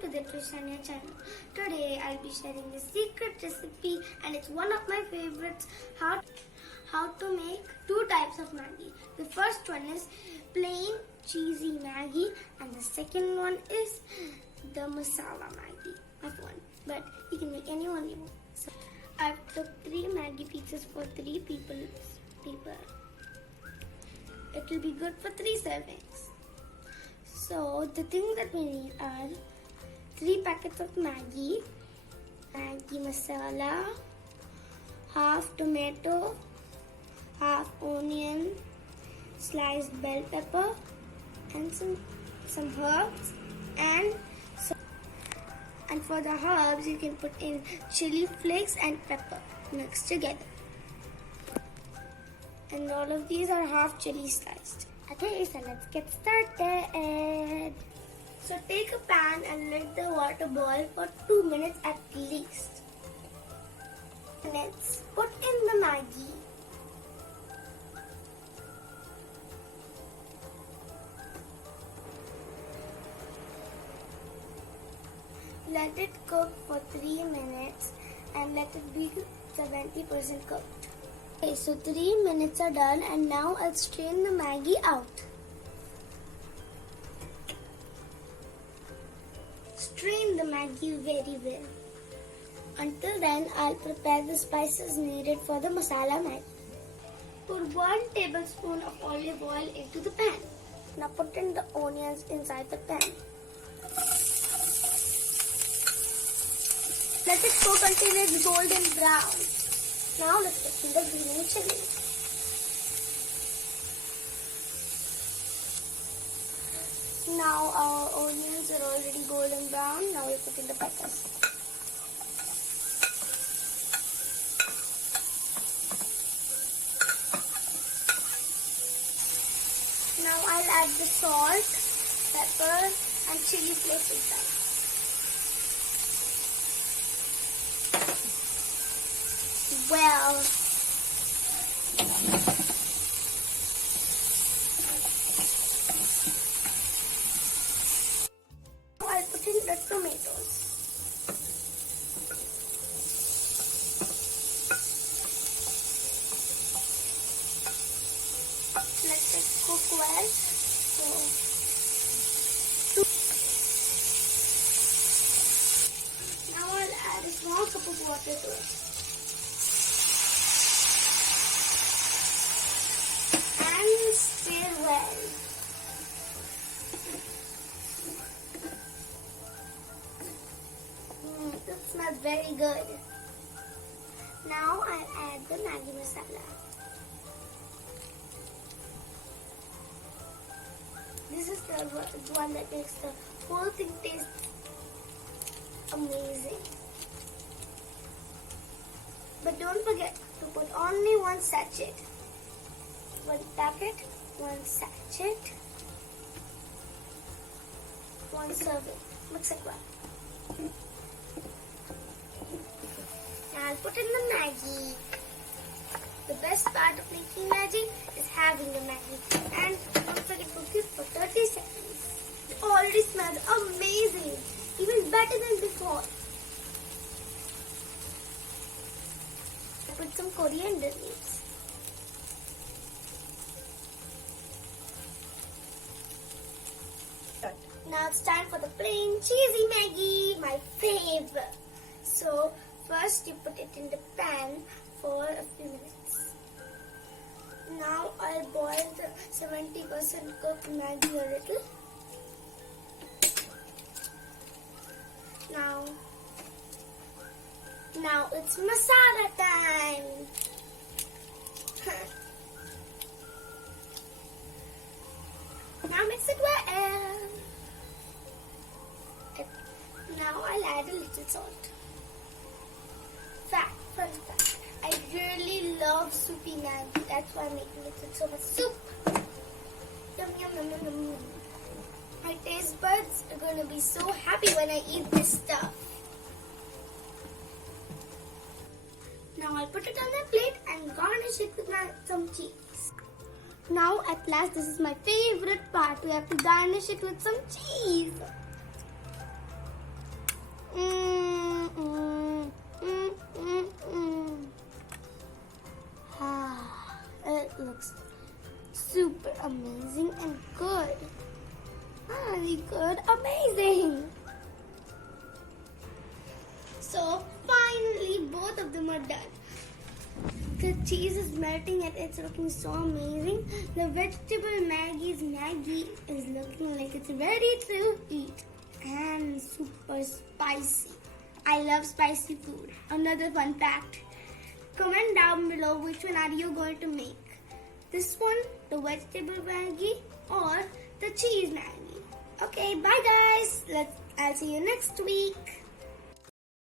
To the Trishaanya channel. Today I'll be sharing a secret recipe and it's one of my favorites. How to make two types of Maggi. The first one is plain cheesy Maggi and the second one is the Masala Maggi. But you can make any one you want. So I've took 3 Maggi pieces for 3 people. It will be good for 3 servings. So the things that we need are 3 packets of Maggi masala, half tomato, half onion, sliced bell pepper, and some herbs. And for the herbs, you can put in chili flakes and pepper mixed together. And all of these are half chili sliced. Okay, so let's get started. So take a pan and let the water boil for 2 minutes at least. Let's put in the Maggi. Let it cook for 3 minutes and let it be 70% cooked. Okay, so 3 minutes are done and now I'll strain the Maggi out. Strain the Maggi very well. Until then, I'll prepare the spices needed for the masala Maggi. Put 1 tablespoon of olive oil into the pan. Now put in the onions inside the pan. Let it cook until it's golden brown. Now let's put in the green chili. Now our onions are already golden brown. Now we put in the peppers. Now I'll add the salt, pepper and chili flakes inside. Well, I'll put in the tomatoes. Let it cook well. Now I'll add a small cup of water to it. And stir well. It smells very good. Now I'll add the Maggi masala. This is the one that makes the whole thing taste amazing. But don't forget to put only 1 sachet. 1 packet, 1 sachet, 1 serving. Mix it well. Now I'll put in the Maggi. The best part of making Maggi is having the Maggi. And don't forget to cook it for 30 seconds. It already smells amazing. Even better than before. I put some coriander leaves. Now it's time for the plain cheesy Maggi, my favorite. So first you put it in the pan for a few minutes. Now I'll boil the 70% cooked Maggi a little. Now it's masala time. Now mix it well. Now I'll add a little salt. Fun fact. I really love soupy Maggi. That's why I'm making it with so much soup. Yum yum yum yum yum. My taste buds are going to be so happy when I eat this stuff. Now I'll put it on a plate and garnish it with some cheese. Now at last, this is my favorite part. We have to garnish it with some cheese. amazing and good. Really good, amazing. So finally both of them are done. The cheese is melting and it's looking so amazing. The vegetable Maggi is looking like it's ready to eat. And super spicy. I love spicy food. Another fun fact. Comment down below which one are you going to make. This one, the vegetable Maggi, or the cheese Maggi. Okay, bye guys. I'll see you next week.